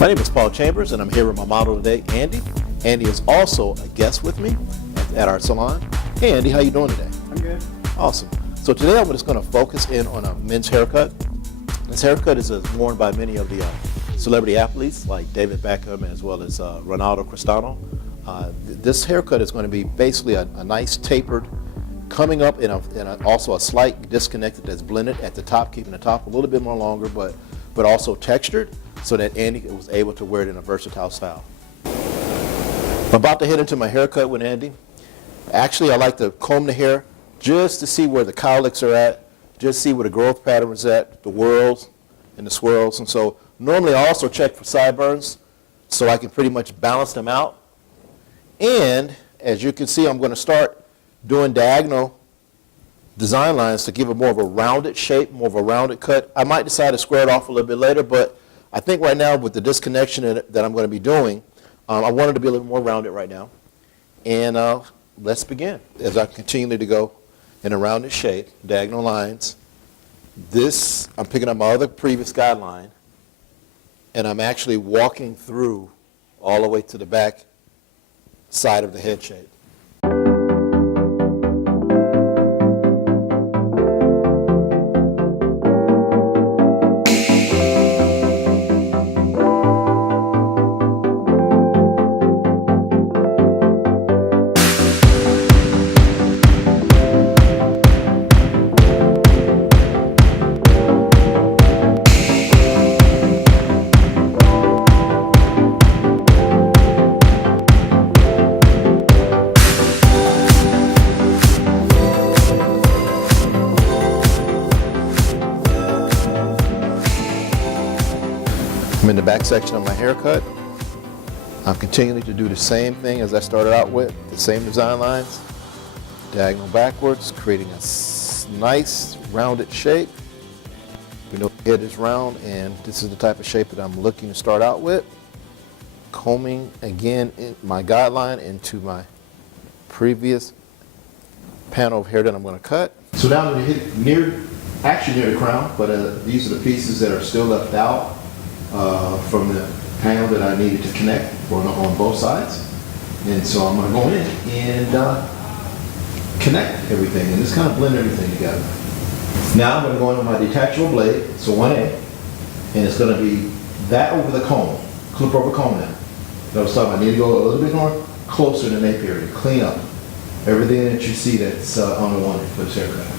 My name is Paul Chambers, and I'm here with my model today, Andy. Andy is also a guest with me at our salon. Hey, Andy, how you doing today? I'm good. Awesome. So today I'm just going to focus in on a men's haircut. This haircut is worn by many of the celebrity athletes like David Beckham as well as Ronaldo Cristiano. This haircut is going to be basically a nice tapered, coming up in also a slight disconnected that's blended at the top, keeping the top a little bit more longer, but also textured, so that Andy was able to wear it in a versatile style. I'm about to head into my haircut with Andy. Actually, I like to comb the hair just to see where the cowlicks are at, just see where the growth pattern is at, the whorls and the swirls. And so normally I also check for sideburns so I can pretty much balance them out. And as you can see, I'm going to start doing diagonal design lines to give it more of a rounded shape, more of a rounded cut. I might decide to square it off a little bit later, but I think right now with the disconnection that I'm going to be doing, I want it to be a little more rounded right now. And let's begin. As I continue to go in a rounded shape, diagonal lines, I'm picking up my other previous guideline, and I'm actually walking through all the way to the back side of the head shape. I'm in the back section of my haircut. I'm continuing to do the same thing as I started out with, the same design lines, diagonal backwards, creating a nice rounded shape. We know the head is round, and this is the type of shape that I'm looking to start out with. Combing again in my guideline into my previous panel of hair that I'm going to cut. So now I'm going to hit near the crown, but these are the pieces that are still left out from the panel that I needed to connect on both sides. And so I'm going to go in and connect everything and just kind of blend everything together. Now I'm going to go in with my detachable blade, so 1A, and it's going to be that over the comb, clip over comb now. I was talking about, I need to go a little bit more closer than apiary to clean up everything that you see that's unwanted for this haircut.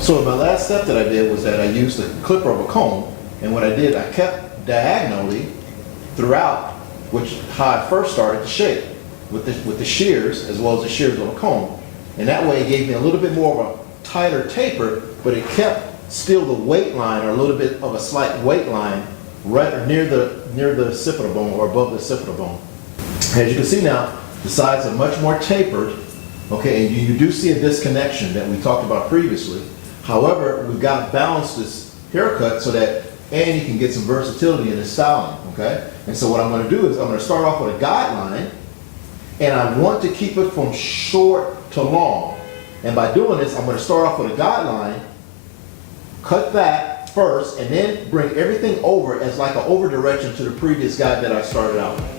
So my last step that I did was that I used the clipper of a comb, and what I did, I kept diagonally throughout, which how I first started the shape, with the shears as well as the shears of a comb. And that way it gave me a little bit more of a tighter taper, but it kept still the weight line, or a little bit of a slight weight line right near the occipital bone, or above the occipital bone. As you can see now, the sides are much more tapered, okay, and you do see a disconnection that we talked about previously. However, we've got to balance this haircut so that Andy can get some versatility in his styling, okay? And so what I'm going to do is I'm going to start off with a guideline, and I want to keep it from short to long. And by doing this, I'm going to start off with a guideline, cut that first, and then bring everything over as like an over direction to the previous guide that I started out with.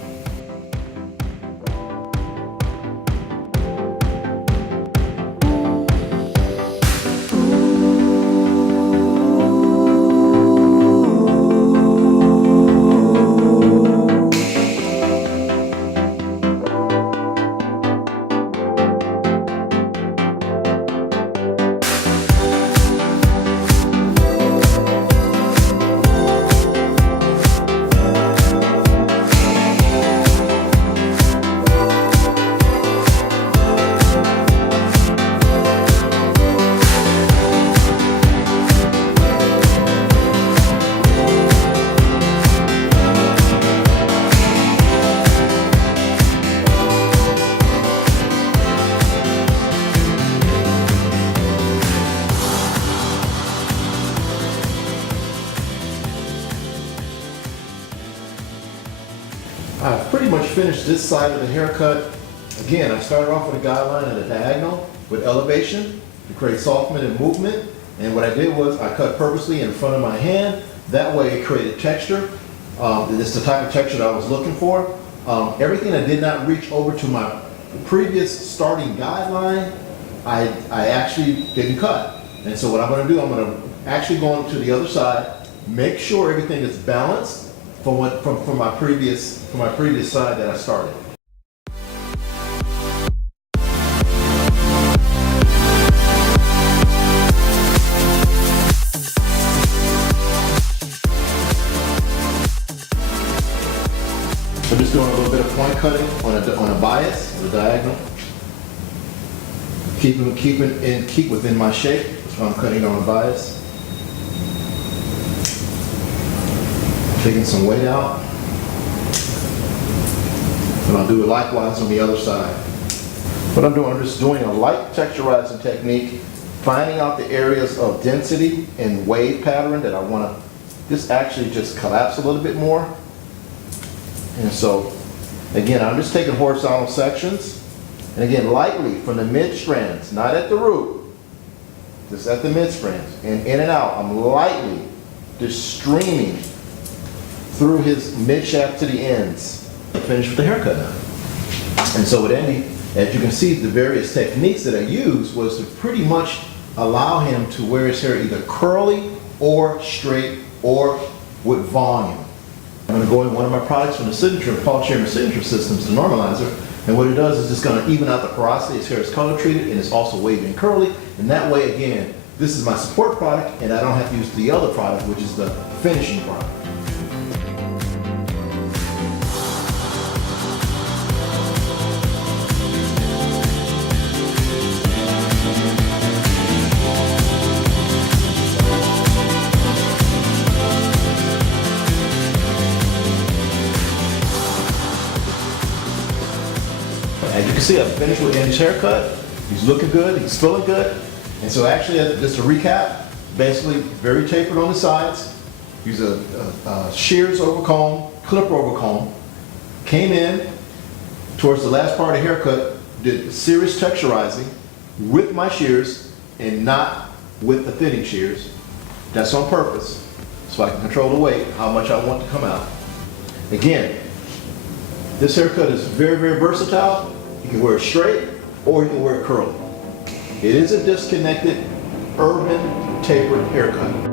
finished this side of the haircut. Again, I started off with a guideline at a diagonal with elevation to create softness and movement. And what I did was I cut purposely in front of my hand. That way it created texture. It's the type of texture that I was looking for. Everything that did not reach over to my previous starting guideline, I actually didn't cut. And so what I'm going to do, I'm going to actually go on to the other side, make sure everything is balanced from my previous side that I started. I'm just doing a little bit of point cutting on a bias, on a diagonal. Keep within my shape. That's why I'm cutting on a bias. Taking some weight out. And I'll do it likewise on the other side. What I'm doing, I'm just doing a light texturizing technique, finding out the areas of density and wave pattern that I want to just collapse a little bit more. And so, again, I'm just taking horizontal sections, and again, lightly from the mid strands, not at the root, just at the mid strands, and in and out. I'm lightly just streaming through his mid shaft to the ends. Finish with the haircut now. And so with Andy, as you can see, the various techniques that I used was to pretty much allow him to wear his hair either curly or straight or with volume. I'm going to go in one of my products from the Signature, Paul Chairman Signature Systems, the normalizer, and what it does is it's going to even out the porosity. His hair is color treated and it's also wavy and curly, and that way, again, this is my support product and I don't have to use the other product, which is the finishing product. As you can see, I've finished with Andy's haircut. He's looking good, he's feeling good. And so actually, just to recap, basically very tapered on the sides. Use a shears over comb, clipper over comb. Came in towards the last part of the haircut, did serious texturizing with my shears and not with the thinning shears. That's on purpose, so I can control the weight, how much I want to come out. Again, this haircut is very, very versatile. You can wear it straight or you can wear it curly. It is a disconnected, urban, tapered haircut.